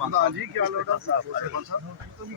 ਪ੍ਰਧਾਨ ਜੀ ਕੀ ਹਾਲ ਹੈ ਤੁਹਾਡਾ ਸਰਪੰਚ ਸਾਹਿਬ ਤੁਸੀਂ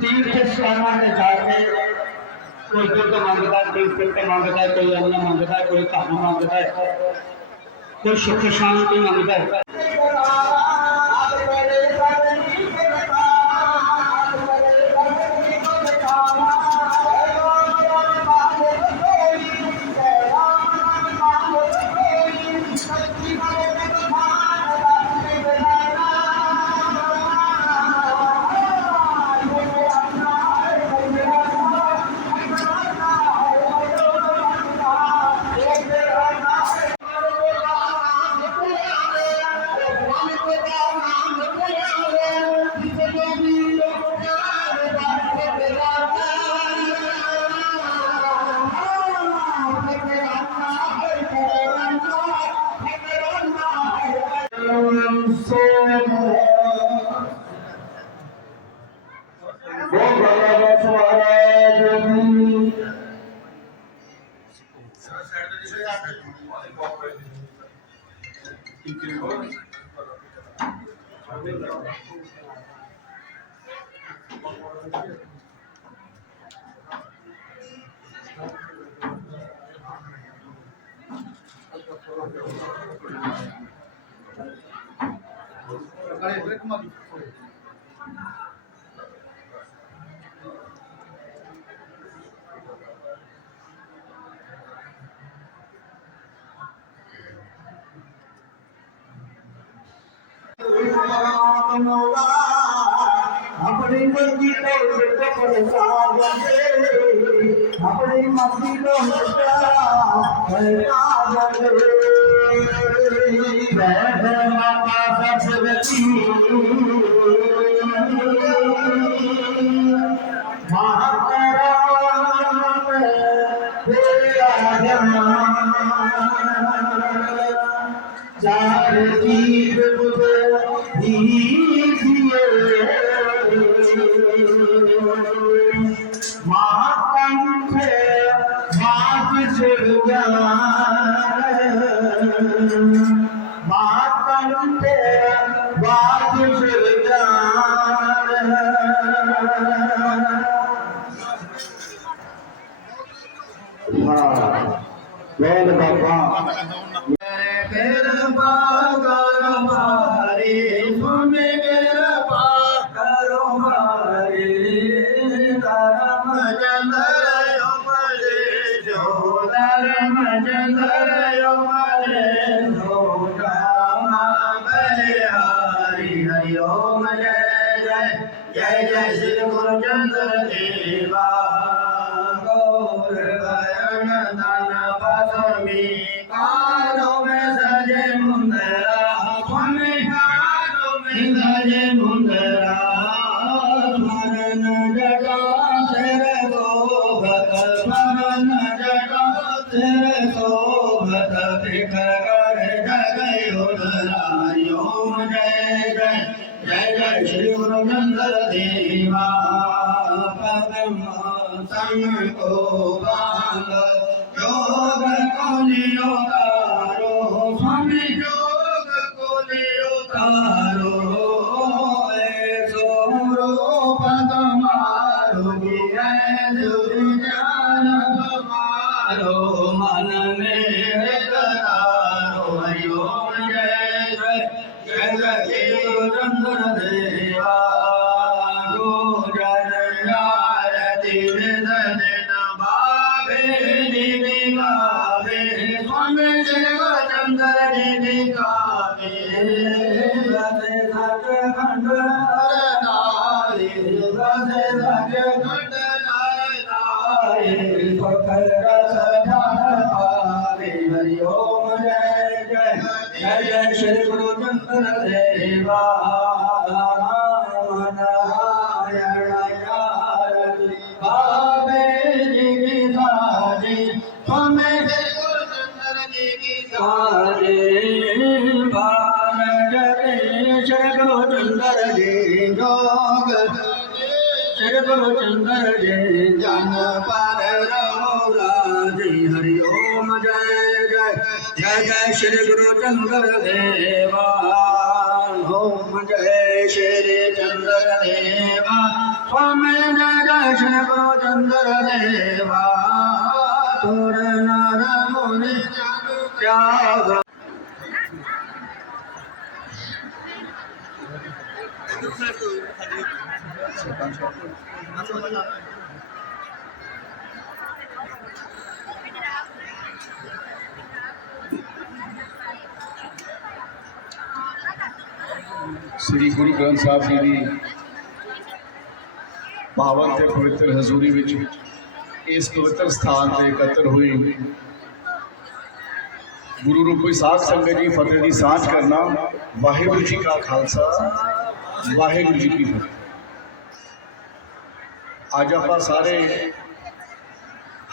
तीर्थ स्थान में जाके कोई दुर्ग मांगता है कोई पुत्र मांगता है कोई अन्न मांगता है कोई कहा मांगता है कोई सुख शांति मांगता है اپنی مرضی کو اپنی مرضی کو যার দীপ বুঝে দিয়ে মাকণ্ঠে মাক ছেড়ে মাকণ্ঠে واہ تم سے رجا کر ہراواں जय जय श्री गुरुचंद्र देवा जय जय जय श्री गुरु नंदर देवा पदम संग को बांध योग को लियो तारो स्वामी योग को लियो தேவ தேவ தேவா चंद्र जी जन पर राजी हरि ओम जय जय जय जय श्री गुरु चंद्र देवा ओम जय श्री चंद्र देवा स्वामी जय जय श्री गुरु चंद्र देवा ਸ੍ਰੀ ਗੁਰੂ ਗ੍ਰੰਥ ਸਾਹਿਬ ਜੀ ਦੀ ਪਾਵਨ ਤੇ ਪਵਿੱਤਰ ਹਜ਼ੂਰੀ ਵਿੱਚ ਇਸ ਪਵਿੱਤਰ ਸਥਾਨ ਤੇ ਇਕੱਤਰ ਹੋਈ। ਗੁਰੂ ਰੂਪੀ ਸਾਧ ਸੰਗਤ ਜੀ ਫਤਿਹ ਦੀ ਸਾਂਝ ਕਰਨਾ ਵਾਹਿਗੁਰੂ ਜੀ ਕਾ ਖਾਲਸਾ, ਵਾਹਿਗੁਰੂ ਜੀ ਕੀ ਫਤਿਹ। ਅੱਜ ਆਪਾਂ ਸਾਰੇ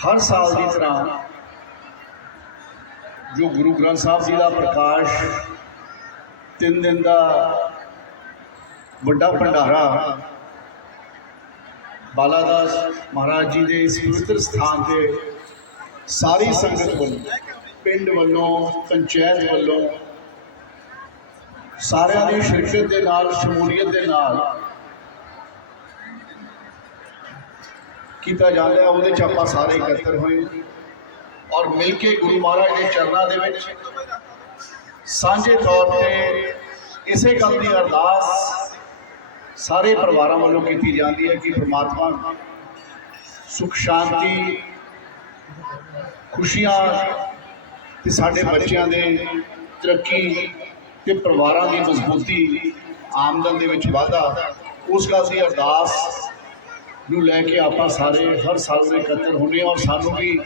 ਹਰ ਸਾਲ ਦੀ ਤਰ੍ਹਾਂ ਜੋ ਗੁਰੂ ਗ੍ਰੰਥ ਸਾਹਿਬ ਜੀ ਦਾ ਪ੍ਰਕਾਸ਼ ਤਿੰਨ ਦਿਨ ਦਾ ਵੱਡਾ ਭੰਡਾਰਾ ਬਾਲਾਦਾਸ ਮਹਾਰਾਜ ਜੀ ਦੇ ਇਸ ਪਵਿੱਤਰ ਸਥਾਨ ਤੇ ਸਾਰੀ ਸੰਗਤ ਵੱਲੋਂ ਪਿੰਡ ਵੱਲੋਂ ਪੰਚਾਇਤ ਵੱਲੋਂ ਸਾਰਿਆਂ ਦੀ ਸ਼ਿਰਕਤ ਦੇ ਨਾਲ ਸ਼ਮੂਲੀਅਤ ਦੇ ਨਾਲ ਕੀਤਾ ਜਾ ਰਿਹਾ ਉਹਦੇ ਚ ਆਪਾਂ ਸਾਰੇ ਇਕੱਤਰ ਹੋਏ ਔਰ ਮਿਲ ਕੇ ਗੁਰੂ ਮਹਾਰਾਜ ਦੇ ਚਰਨਾਂ ਦੇ ਵਿੱਚ ਸਾਂਝੇ ਤੌਰ ਤੇ ਇਸੇ ਗੱਲ ਦੀ ਅਰਦਾਸ ਸਾਰੇ ਪਰਿਵਾਰਾਂ ਵੱਲੋਂ ਕੀਤੀ ਜਾਂਦੀ ਹੈ ਕਿ ਪ੍ਰਮਾਤਮਾ ਸੁਖ, ਸ਼ਾਂਤੀ, ਖੁਸ਼ੀਆਂ ਤੇ ਸਾਡੇ ਬੱਚਿਆਂ ਦੇ ਤਰੱਕੀ ਤੇ ਪਰਿਵਾਰਾਂ ਦੀ ਮਜ਼ਬੂਤੀ ਆਮਦਨ ਦੇ ਵਿੱਚ ਵਾਧਾ, ਉਸ ਗੱਲ ਦੀ ਅਰਦਾਸ ਨੂੰ ਲੈ ਕੇ ਆਪਾਂ ਸਾਰੇ ਹਰ ਸਾਲ ਦੇ ਇਕੱਤਰ ਹੁੰਦੇ ਹਾਂ ਔਰ ਸਾਨੂੰ ਵੀ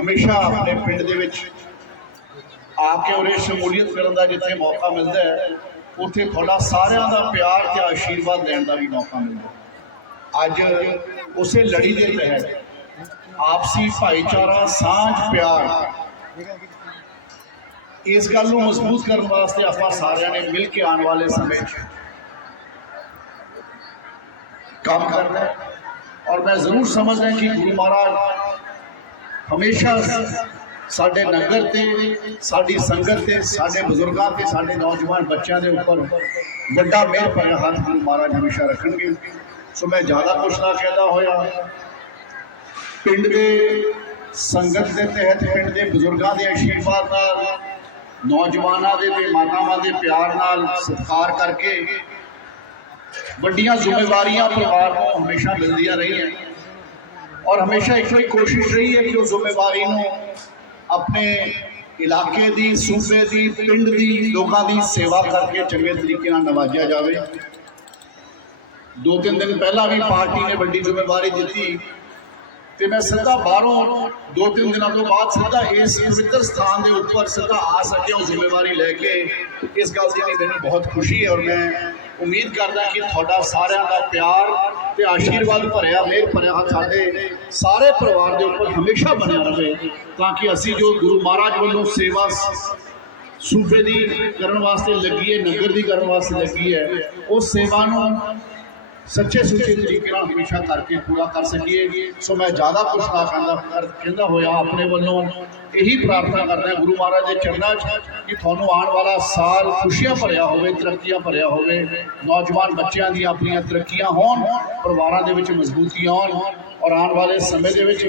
ਹਮੇਸ਼ਾ ਆਪਣੇ ਪਿੰਡ ਦੇ ਵਿੱਚ ਆ ਕੇ ਉਰੇ ਸ਼ਮੂਲੀਅਤ ਕਰਨ ਦਾ ਜਿੱਥੇ ਮੌਕਾ ਮਿਲਦਾ ਹੈ ਉੱਥੇ ਤੁਹਾਡਾ ਸਾਰਿਆਂ ਦਾ ਪਿਆਰ ਤੇ ਆਸ਼ੀਰਵਾਦ ਲੈਣ ਦਾ ਵੀ ਮੌਕਾ ਮਿਲਦਾ ਹੈ। ਅੱਜ ਉਸੇ ਲੜੀ ਦੇ ਤਹਿਤ ਆਪਸੀ ਭਾਈਚਾਰਾ ਸਾਂਝ ਪਿਆਰ ਇਸ ਗੱਲ ਨੂੰ ਮਜ਼ਬੂਤ ਕਰਨ ਵਾਸਤੇ ਆਪਾਂ ਸਾਰਿਆਂ ਨੇ ਮਿਲ ਕੇ ਆਉਣ ਵਾਲੇ ਸਮੇਂ 'ਚ ਕੰਮ ਕਰਨਾ ਹੈ ਔਰ ਮੈਂ ਜ਼ਰੂਰ ਸਮਝਦਾ ਕਿ ਗੁਰੂ ਮਹਾਰਾਜ ਹਮੇਸ਼ਾ ਸਾਡੇ ਨਗਰ ਤੇ, ਸਾਡੀ ਸੰਗਤ ਤੇ, ਸਾਡੇ ਬਜ਼ੁਰਗਾਂ ਤੇ, ਸਾਡੇ ਨੌਜਵਾਨ ਬੱਚਿਆਂ ਦੇ ਉੱਪਰ ਵੱਡਾ ਮਿਹਰ ਭਰਿਆ ਹੱਥ ਗੁਰੂ ਮਹਾਰਾਜ ਹਮੇਸ਼ਾ ਰੱਖਣਗੇ। ਸੋ ਮੈਂ ਜ਼ਿਆਦਾ ਕੁਛ ਨਾ ਕਹਿੰਦਾ ਹੋਇਆ। ਪਿੰਡ ਦੇ ਸੰਗਤ ਦੇ ਤਹਿਤ, ਪਿੰਡ ਦੇ ਬਜ਼ੁਰਗਾਂ ਦੇ ਆਸ਼ੀਰਵਾਦ ਨਾਲ, ਨੌਜਵਾਨਾਂ ਦੇ ਤੇ ਮਾਤਾਵਾਂ ਦੇ ਪਿਆਰ ਨਾਲ ਸਤਿਕਾਰ ਕਰਕੇ ਵੱਡੀਆਂ ਜ਼ਿੰਮੇਵਾਰੀਆਂ ਪਰਿਵਾਰ ਨੂੰ ਹਮੇਸ਼ਾ ਮਿਲਦੀਆਂ ਰਹੀਆਂ। ਔਰ ਹਮੇਸ਼ਾ ਇੱਕੋ ਹੀ ਕੋਸ਼ਿਸ਼ ਰਹੀ ਹੈ ਕਿ ਉਹ ਜ਼ਿੰਮੇਵਾਰੀ ਨੂੰ ਆਪਣੇ ਇਲਾਕੇ ਦੀ, ਸੂਬੇ ਦੀ, ਪਿੰਡ ਦੀ, ਲੋਕਾਂ ਦੀ ਸੇਵਾ ਕਰਕੇ ਚੰਗੇ ਤਰੀਕੇ ਨਾਲ ਨਵਾਜਿਆ ਜਾਵੇ। ਦੋ ਤਿੰਨ ਦਿਨ ਪਹਿਲਾਂ ਵੀ ਪਾਰਟੀ ਨੇ ਵੱਡੀ ਜ਼ਿੰਮੇਵਾਰੀ ਦਿੱਤੀ। ਤੇ ਮੈਂ ਸਿੱਧਾ ਬਾਹਰੋਂ ਦੋ ਤਿੰਨ ਦਿਨਾਂ ਤੋਂ ਬਾਅਦ ਸਿੱਧਾ ਇਸ ਪਵਿੱਤਰ ਸਥਾਨ ਦੇ ਉੱਪਰ ਸਿੱਧਾ ਆ ਸਕਿਆ ਉਹ ਜ਼ਿੰਮੇਵਾਰੀ ਲੈ ਕੇ। ਇਸ ਗੱਲ ਦੀ ਮੈਨੂੰ ਬਹੁਤ ਖੁਸ਼ੀ ਹੈ ਔਰ ਮੈਂ ਉਮੀਦ ਕਰਦਾ ਕਿ ਤੁਹਾਡਾ ਸਾਰਿਆਂ ਦਾ ਪਿਆਰ ਤੇ ਆਸ਼ੀਰਵਾਦ ਭਰਿਆ, ਮਿਹਰ ਭਰਿਆ ਹੱਥ ਸਾਡੇ ਸਾਰੇ ਪਰਿਵਾਰ ਦੇ ਉੱਪਰ ਹਮੇਸ਼ਾ ਬਣਿਆ ਰਹੇ ਤਾਂ ਕਿ ਅਸੀਂ ਜੋ ਗੁਰੂ ਮਹਾਰਾਜ ਵੱਲੋਂ ਸੇਵਾ ਸੂਬੇ ਦੀ ਕਰਨ ਵਾਸਤੇ ਲੱਗੀ ਹੈ, ਨਗਰ ਦੀ ਕਰਨ ਵਾਸਤੇ ਲੱਗੀ ਹੈ ਉਹ ਸੇਵਾ ਨੂੰ ਸੱਚੇ ਸੁੱਚੇ ਤਰੀਕੇ ਨਾਲ ਹਮੇਸ਼ਾ ਕਰਕੇ ਪੂਰਾ ਕਰ ਸਕੀਏ। ਸੋ ਮੈਂ ਜ਼ਿਆਦਾ ਕੁਝ ਨਾ ਕਹਿੰਦਾ ਕਰ- ਕਹਿੰਦਾ ਹੋਇਆ ਆਪਣੇ ਵੱਲੋਂ ਇਹੀ ਪ੍ਰਾਰਥਨਾ ਕਰਦਾ ਗੁਰੂ ਮਹਾਰਾਜ ਦੇ ਚਰਨਾਂ 'ਚ ਕਿ ਤੁਹਾਨੂੰ ਆਉਣ ਵਾਲਾ ਸਾਲ ਖੁਸ਼ੀਆਂ ਭਰਿਆ ਹੋਵੇ, ਤਰੱਕੀਆਂ ਭਰਿਆ ਹੋਵੇ, ਨੌਜਵਾਨ ਬੱਚਿਆਂ ਦੀਆਂ ਆਪਣੀਆਂ ਤਰੱਕੀਆਂ ਹੋਣ, ਪਰਿਵਾਰਾਂ ਦੇ ਵਿੱਚ ਮਜ਼ਬੂਤੀਆਂ ਆਉਣ ਔਰ ਆਉਣ ਵਾਲੇ ਸਮੇਂ ਦੇ ਵਿੱਚ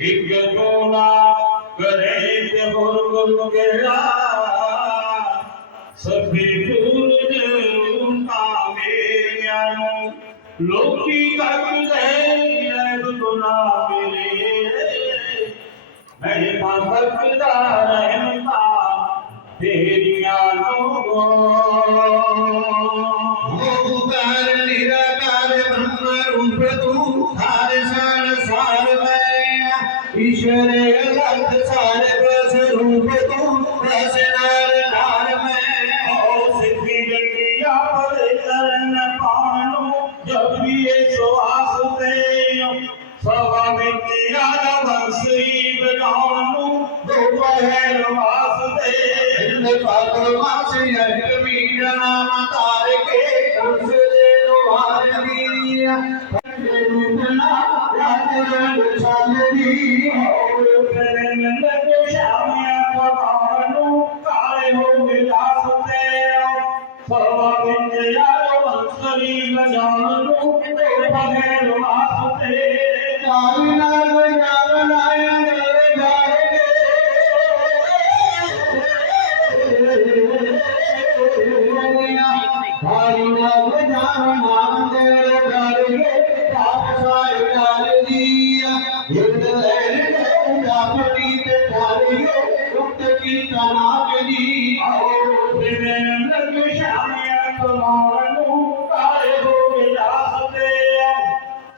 हिगोला करे ते मोर गुल गेला सभी फूल जूता मेरियानो लोकी कर दे ऐब गुना मेरे मैं भगत दा रहमता तेरियानो ਜਬ ਵੀ ਇਹ ਸਵਾ ਮਿੱਤਿਆ ਦਾ ਬੰਸੀ ਬਜਾਉਣ ਨੂੰ ਦੋ ਵਾਸਤੇ ਇਹਨੇ ਪਾਗਲ ਮਾਸੇ ਅਜ ਮੀਰ ਨਾਮ ਤਾਰ ਕੇ, ਉਸ ਦੇ ਦੁਆਰ ਦੀ ਰੂਪਨਾ ਰਾਤ ਰੰਗ ਚਾਲਦੀ Amen.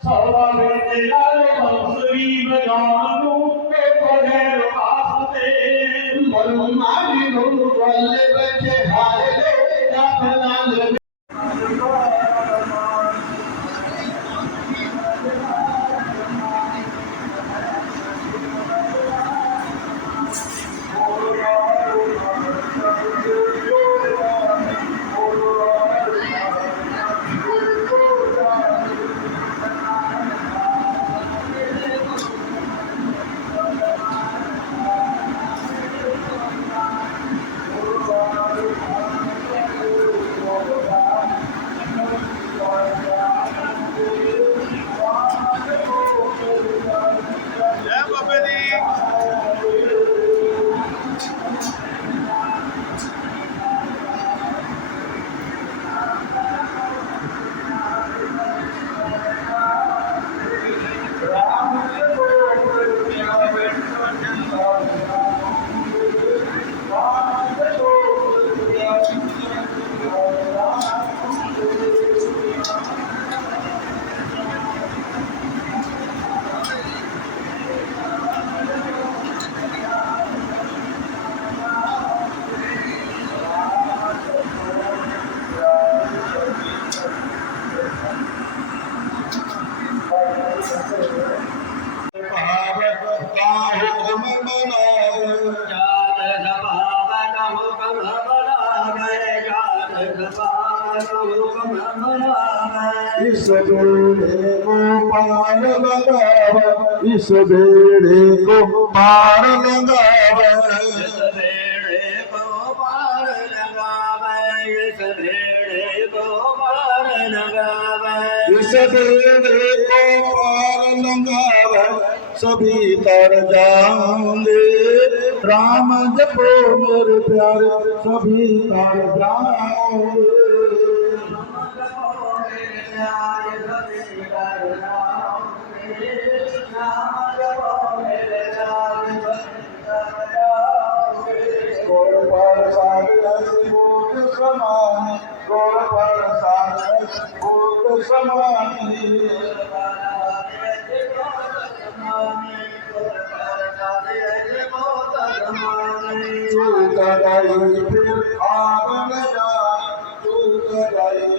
ਸਵਾ ਵਿੱਚ ਲਾਲ ਬੰਸਰੀ ਬਜਾਉਣ ਨੂੰ ਤੇ ਬਗੈਰ ਵਾਸਤੇ ਮਨ ਮਾਰੀ ਨੂੰ ਵੱਲ ਬੱਚੇ ਇਸ ਬੇੜੇ ਕੋ ਪਾਰ ਲਗਾਵ ਇਸ ਬੇੜੇ ਕੋ ਪਾਰ ਲਗਾਵ ਇਸ ਬੇੜੇ ਕੋ ਪਾਰ ਲਗਾਵ ਇਸ ਬੇੜੇ ਕੋ ਪਾਰ ਲਗਾਵ ਇਸ ਬੇੜੇ ਕੋ ਪਾਰ ਲਗਾਵ ਸਭੀ ਤਰ ਜਾਉਂਦੇ ਰਾਮ ਜਪੋ ਮੇਰੇ ਪਿਆਰੇ ਸਭੀ ਤਰ ਜਾਉਂਦੇ भूत समान गोर पर सारस भूत समान तू कदाई फिर आवन जा तू कदाई